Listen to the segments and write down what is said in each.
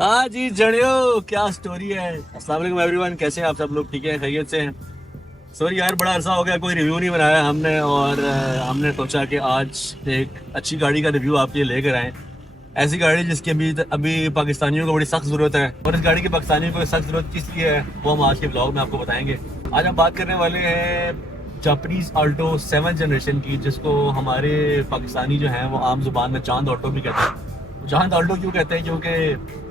हाँ जी जड़ियो, क्या स्टोरी है। अस्सलाम वालेकुम एवरीवन, कैसे हैं आप सब लोग? ठीक है, खैरियत से हैं? सॉरी यार, बड़ा अरसा हो गया कोई रिव्यू नहीं बनाया हमने, और हमने सोचा कि आज एक अच्छी गाड़ी का रिव्यू आपके लिए लेकर आए। ऐसी गाड़ी जिसकी अभी अभी पाकिस्तानियों को बड़ी सख्त ज़रूरत है, और इस गाड़ी की पाकिस्तानियों को सख्त ज़रूरत किस लिए है वो हम आज के ब्लॉग में आपको बताएंगे। आज हम बात करने वाले हैं जापानीज आल्टो 7th जनरेशन की, जिसको हमारे पाकिस्तानी जो हैं वो आम जुबान में चांद ऑल्टो भी कहते हैं। चांद ऑल्टो क्यों कहते हैं? क्योंकि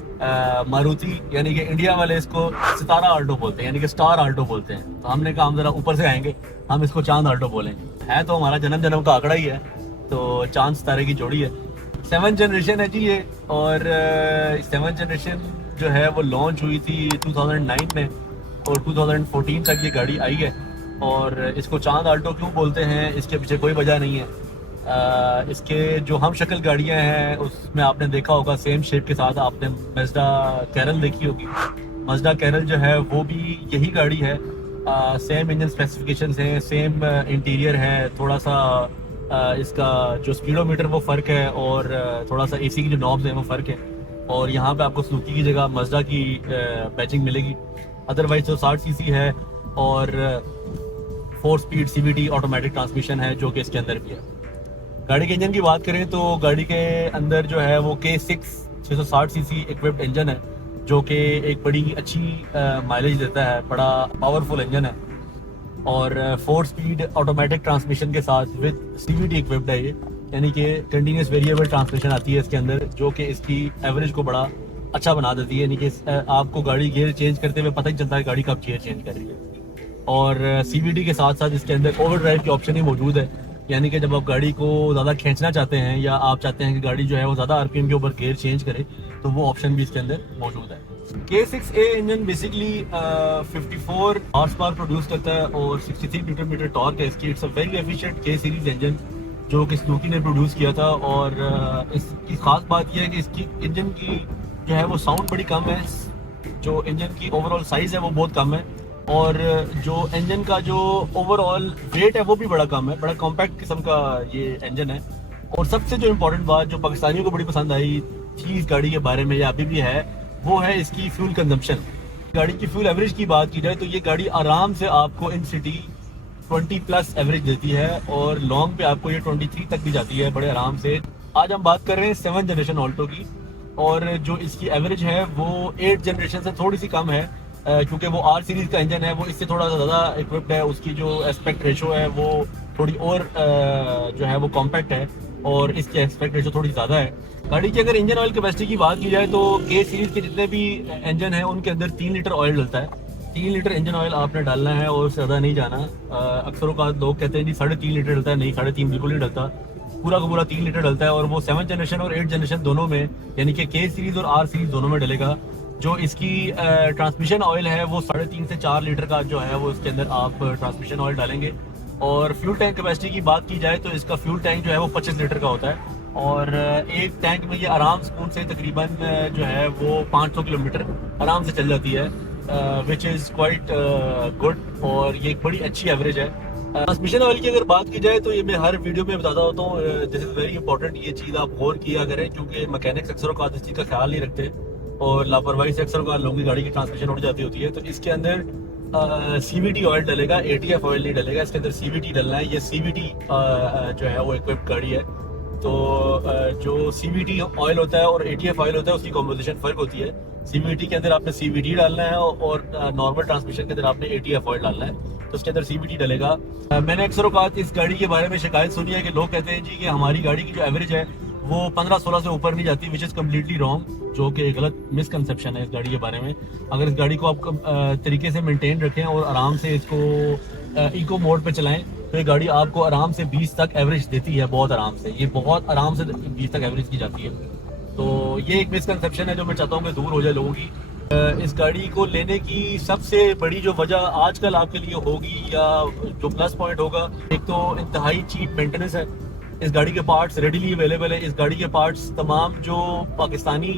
मारुति यानी कि इंडिया वाले इसको सितारा आल्टो बोलते हैं, यानी कि स्टार आल्टो बोलते हैं। तो हमने कहा हम जरा ऊपर से आएंगे, हम इसको चांद आल्टो बोलेंगे। है तो हमारा जन्म जन्म का आंकड़ा ही है, तो चांद सितारे की जोड़ी है। 7th जनरेशन है जी ये, और 7th जनरेशन जो है वो लॉन्च हुई थी 2009 में, और 2014 तक ये गाड़ी आई है। और इसको चांद आल्टो क्यों बोलते हैं, इसके पीछे कोई वजह नहीं है। इसके जो हम शक्ल गाड़ियां हैं उसमें आपने देखा होगा सेम शेप के साथ आपने मज़दा कैरल देखी होगी। मज़दा कैरल जो है वो भी यही गाड़ी है। सेम इंजन स्पेसिफिकेशंस हैं, सेम इंटीरियर है। थोड़ा सा इसका जो स्पीडोमीटर वो फ़र्क है, और थोड़ा सा एसी की जो नॉब्स हैं वो फ़र्क है। और यहाँ पे आपको सुजुकी की जगह मज़दा की बैचिंग मिलेगी। अदरवाइज तो 60 सीसी है, और 4 स्पीड CVT ऑटोमेटिक ट्रांसमिशन है जो कि इसके अंदर भी है। गाड़ी के इंजन की बात करें तो गाड़ी के अंदर जो है वो K6 660 सीसी इक्विप्ड इंजन है, जो कि एक बड़ी अच्छी माइलेज देता है। बड़ा पावरफुल इंजन है, और 4 स्पीड ऑटोमेटिक ट्रांसमिशन के साथ विद CVT इक्विप्ड है ये, यानी कि कंटिन्यूस वेरिएबल ट्रांसमिशन आती है इसके अंदर, जो कि इसकी एवरेज को बड़ा अच्छा बना देती है। यानी कि आपको गाड़ी गियर चेंज करते हुए पता ही चलता है गाड़ी कब गियर चेंज कर रही है। और CVT के साथ साथ इसके अंदर ओवर ड्राइव की ऑप्शन ही मौजूद है, यानी कि जब आप गाड़ी को ज़्यादा खींचना चाहते हैं या आप चाहते हैं कि गाड़ी जो है वो ज़्यादा RPM के ऊपर गियर चेंज करे, तो वो ऑप्शन भी इसके अंदर मौजूद है। K6A engine basically 54 horse power produce करता है, और 63 न्यूटन मीटर टॉर्क है इसकी। It's a very efficient K series engine जो कि सुजुकी ने प्रोड्यूस किया था। और इसकी खास बात यह है कि इसकी इंजन की जो है वो साउंड बड़ी कम है, जो इंजन की ओवरऑल साइज़ है वो बहुत कम है, और जो इंजन का जो ओवरऑल वेट है वो भी बड़ा कम है। बड़ा कॉम्पैक्ट किस्म का ये इंजन है। और सबसे जो इम्पोर्टेंट बात जो पाकिस्तानियों को बड़ी पसंद आई थी इस गाड़ी के बारे में, या अभी भी है, वो है इसकी फ्यूल कंजम्पशन। गाड़ी की फ्यूल एवरेज की बात की जाए तो ये गाड़ी आराम से आपको इन सिटी 20+ एवरेज देती है, और लॉन्ग पे आपको ये 23 तक भी जाती है बड़े आराम से। आज हम बात कर रहे हैं 7th जनरेशन ऑल्टो की, और जो इसकी एवरेज है वो 8th जनरेशन से थोड़ी सी कम है, क्योंकि वो R सीरीज का इंजन है, वो इससे थोड़ा सा ज़्यादा इक्विप्ड है। उसकी जो एस्पेक्ट रेशो है वो थोड़ी और जो है वो कॉम्पैक्ट है, और इसकी एस्पेक्ट रेशो थोड़ी ज़्यादा है। गाड़ी की अगर इंजन ऑयल कैपेसिटी की बात की जाए तो K सीरीज के जितने भी इंजन हैं उनके अंदर 3 लीटर ऑयल डलता है। 3 लीटर इंजन ऑयल आपने डालना है, और उससे ज़्यादा नहीं जाना। अक्सर का लोग कहते हैं जी 3.5 लीटर डलता है, नहीं 3.5 बिल्कुल नहीं डलता, पूरा का पूरा 3 लीटर डलता है। और वो 7th जनरेशन और 8th जनरेशन दोनों में, यानी कि K सीरीज और R सीरीज दोनों में डलेगा। जो इसकी ट्रांसमिशन ऑयल है वो 3.5 से 4 लीटर का जो है वो इसके अंदर आप ट्रांसमिशन ऑयल डालेंगे। और फ्यूल टैंक कैपेसिटी की बात की जाए तो इसका फ्यूल टैंक जो है वो 25 लीटर का होता है, और एक टैंक में ये आराम सुकून से तकरीबन जो है वो 500 किलोमीटर आराम से चल जाती है, विच इज़ क्वाइट गुड, और ये एक बड़ी अच्छी एवरेज है। ट्रांसमिशन ऑयल की अगर बात की जाए तो ये मैं हर वीडियो में बताता होता हूँ, दिस इज़ वेरी इंपॉर्टेंट। ये चीज़ आप गौर किया करें, क्योंकि मैकेनिक्स अक्सर का इस चीज़ का ख्याल नहीं रखते, और लापरवाही से अक्सर का लोगों की गाड़ी की ट्रांसमिशन उड़ जाती होती है। तो इसके अंदर CVT ऑयल डलेगा, ATF ऑयल नहीं डलेगा, इसके अंदर CVT डलना है। ये CVT जो है वो इक्विप्ड गाड़ी है। तो जो CVT ऑयल होता है और ATF ऑयल होता है उसकी कॉम्पोजिशन फ़र्क होती है। CVT के अंदर आपने CVT डालना है, और नॉर्मल ट्रांसमिशन के अंदर आपने ATF ऑयल डालना है, तो उसके अंदर CVT डलेगा। मैंने अक्सर औक़ात इस गाड़ी के बारे में शिकायत सुनी है कि लोग कहते हैं जी कि हमारी गाड़ी की जो एवरेज है वो 15-16 से ऊपर नहीं जाती, विच इज़ कम्प्लीटली रॉन्ग, जो कि एक गलत मिसकंसेप्शन है इस गाड़ी के बारे में। अगर इस गाड़ी को आप तरीके से मेंटेन रखें और आराम से इसको इको मोड पे चलाएं तो ये गाड़ी आपको आराम से 20 तक एवरेज देती है, बहुत आराम से। ये बहुत आराम से 20 तक एवरेज की जाती है। तो ये एक मिसकंसेप्शन है जो मैं चाहता हूँ कि दूर हो जाए लोगों की। इस गाड़ी को लेने की सबसे बड़ी जो वजह आजकल आपके लिए होगी, या जो प्लस पॉइंट होगा, एक तो इंतहाई चीप मेंटेनेंस है। इस गाड़ी के पार्ट्स रेडीली अवेलेबल है। इस गाड़ी के पार्ट्स तमाम जो पाकिस्तानी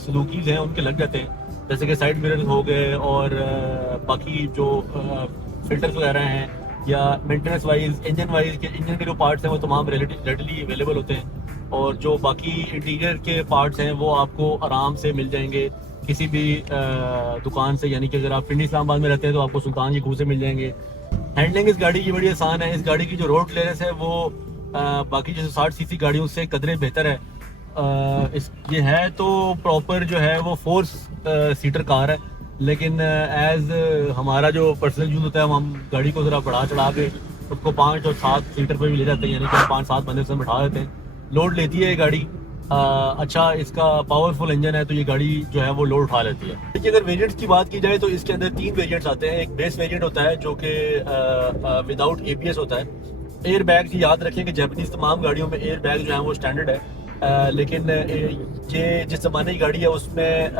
सुजुकीज़ हैं उनके लग जाते हैं, जैसे कि साइड मिरर हो गए, और बाकी जो फिल्टर्स वगैरह हैं, या मेंटेनेंस वाइज इंजन के जो पार्ट्स हैं वो तमाम रेडीली अवेलेबल होते हैं। और जो बाकी इंटीरियर के पार्ट्स हैं वो आपको आराम से मिल जाएंगे किसी भी दुकान से, यानी कि अगर आप पिंडी इस्लामाबाद में रहते हैं तो आपको सुल्तान की खूह से मिल जाएंगे। हैंडलिंग इस गाड़ी की बड़ी आसान है। इस गाड़ी की जो रोड क्लियरेंस है वो बाकी जैसे 60 सीसी गाड़ियों से कदरे बेहतर है। ये है तो प्रॉपर जो है वो 4 सीटर कार है, लेकिन एज हमारा जो पर्सनल यूज होता है हम गाड़ी को ज़रा बढ़ा चढ़ा के उसको 5 और 7 सीटर पर भी ले जाते हैं, यानी कि हम 5-7 बंदे उसमें बैठा देते हैं। लोड लेती है ये गाड़ी। अच्छा, इसका पावरफुल इंजन है तो ये गाड़ी जो है वो लोड उठा लेती है। देखिए, अगर वेरिएंट्स की बात की जाए तो इसके अंदर 3 वेरिएंट्स आते हैं। एक बेस वेरिएंट होता है जो कि विदाउट ABS होता है। एयर बैग याद रखें कि जापानीज तमाम गाड़ियों में एयर बैग जो है वो स्टैंडर्ड है, लेकिन ये जिस ज़माने की गाड़ी है उसमें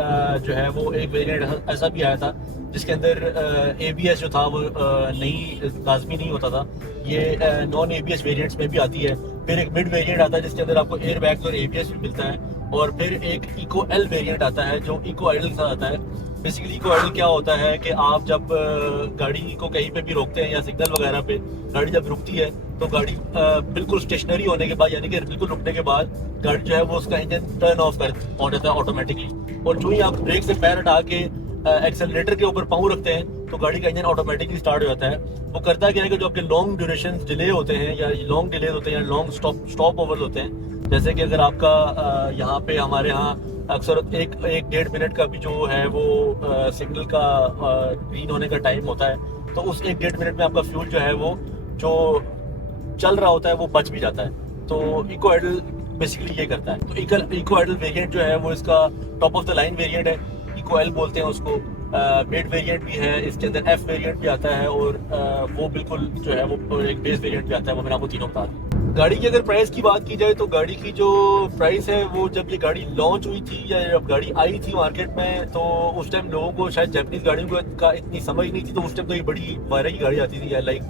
जो है वो एक वेरिएंट ऐसा भी आया था जिसके अंदर ABS जो था वो नहीं लाजमी नहीं होता था। ये नॉन ABS वेरिएंट्स में भी आती है। फिर एक मिड वेरिएंट आता है जिसके अंदर आपको एयर बैग और ABS भी मिलता है, और फिर एक इको एल वेरिएंट आता है जो इको आइडल के साथ आता है। बेसिकली इको आइडल क्या होता है कि आप जब गाड़ी को कहीं पे भी रोकते हैं या सिग्नल वगैरह पे गाड़ी जब रुकती है तो गाड़ी बिल्कुल स्टेशनरी होने के बाद, यानी कि बिल्कुल रुकने के बाद गाड़ी जो है वो उसका इंजन टर्न ऑफ कर देता है ऑटोमेटिकली, और जो ही आप ब्रेक से पैर हटा के एक्सेलरेटर के ऊपर पाँव रखते हैं तो गाड़ी का इंजन ऑटोमेटिकली स्टार्ट हो जाता है। वो करता क्या है कि जो आपके लॉन्ग ड्यूरेशन डिले होते हैं या लॉन्ग डिले होते हैं या लॉन्ग स्टॉप ओवर होते हैं, जैसे कि अगर आपका यहाँ पे हमारे यहाँ अक्सर 1-1.5 मिनट का भी जो है वो सिग्नल का ग्रीन होने का टाइम होता है, तो उस 1-1.5 मिनट में आपका फ्यूल जो है वो जो चल रहा होता है वो बच भी जाता है। तो इको आइडल बेसिकली ये करता है। तो इको आइडल वेरिएंट जो है वो इसका top of the line variant है, इको एल बोलते हैं उसको। मिड वेरिएंट भी है, इसके अंदर F वेरिएंट भी आता है, और वो बिल्कुल जो है वो एक बेस वेरिएंट भी आता है। वो मैंने आपको तीनों बता दी। गाड़ी की अगर प्राइस की बात की जाए तो गाड़ी की जो प्राइस है वो जब ये गाड़ी लॉन्च हुई थी या जब गाड़ी आई थी मार्केट में तो उस टाइम लोगों को शायद जापानीज गाड़ियों का इतनी समझ नहीं थी, तो उस टाइम तो ये बड़ी वायरा की गाड़ी आती थी, या लाइक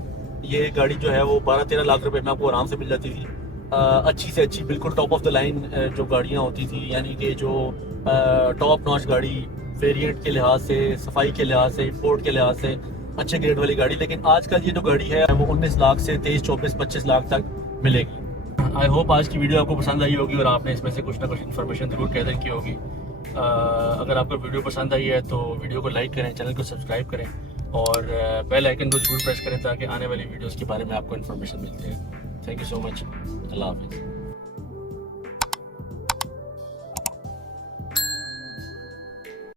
ये गाड़ी जो है वो 12-13 लाख रुपए में आपको आराम से मिल जाती थी। अच्छी से अच्छी बिल्कुल टॉप ऑफ द लाइन जो गाड़ियाँ होती थी, यानी कि जो टॉप नॉच गाड़ी वेरिएंट के लिहाज से, सफाई के लिहाज से, इंपोर्ट के लिहाज से अच्छे ग्रेड वाली गाड़ी। लेकिन आजकल ये जो गाड़ी है वो 19 लाख से 23, 24, 25 लाख तक मिलेगी। आई होप आज की वीडियो आपको पसंद आई होगी और आपने इसमें से कुछ ना कुछ इन्फॉर्मेशन जरूर गैदर की होगी। अगर आपको वीडियो पसंद आई है तो वीडियो को लाइक करें, चैनल को सब्सक्राइब करें और बेल आइकन को जरूर प्रेस करें ताकि आने वाली वीडियोज़ के बारे में आपको इन्फॉर्मेशन मिलती है। Thank you so much. अल्लाह हाफिज़।